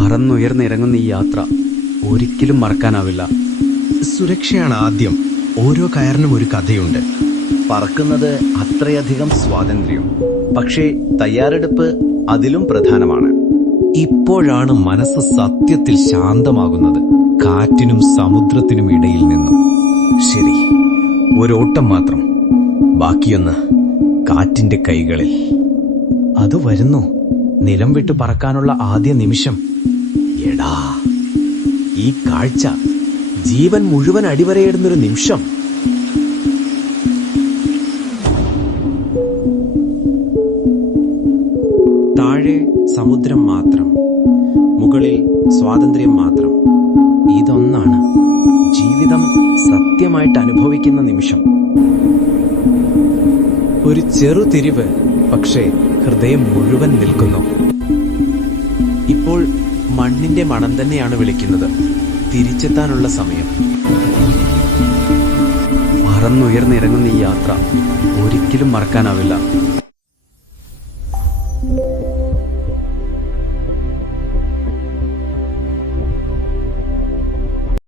പറന്നുയർന്നിറങ്ങുന്ന ഈ യാത്ര ഒരിക്കലും മറക്കാനാവില്ല. സുരക്ഷയാണ് ആദ്യം. ഓരോ കയറിനും ഒരു കഥയുണ്ട്. പറക്കുന്നത് അത്രയധികം സ്വാതന്ത്ര്യം, പക്ഷേ തയ്യാറെടുപ്പ് അതിലും പ്രധാനമാണ്. ഇപ്പോഴാണ് മനസ്സ് സത്യത്തിൽ ശാന്തമാകുന്നത്, കാറ്റിനും സമുദ്രത്തിനും ഇടയിൽ നിന്നും. ശരി, ഒരോട്ടം മാത്രം, ബാക്കിയൊന്ന് കാറ്റിന്റെ കൈകളിൽ. അത് വരുന്നു, നിലം വിട്ട് പറക്കാനുള്ള ആദ്യ നിമിഷം. എടാ, ഈ കാഴ്ച ജീവൻ മുഴുവൻ അടിവരയിടുന്നൊരു നിമിഷം. താഴെ സമുദ്രം മാത്രം, മുകളിൽ സ്വാതന്ത്ര്യം മാത്രം. ഇതൊന്നാണ് ജീവിതം സത്യമായിട്ട് അനുഭവിക്കുന്ന നിമിഷം. ഒരു ചെറു തിരിവ്, പക്ഷേ ഹൃദയം മുഴുവൻ നിൽക്കുന്നു. ഇപ്പോൾ മണ്ണിന്റെ മണം തന്നെയാണ് വിളിക്കുന്നത്. തിരിച്ചെത്താനുള്ള സമയം. പറന്നുയർന്നിറങ്ങുന്ന ഈ യാത്ര ഒരിക്കലും മറക്കാനാവില്ല.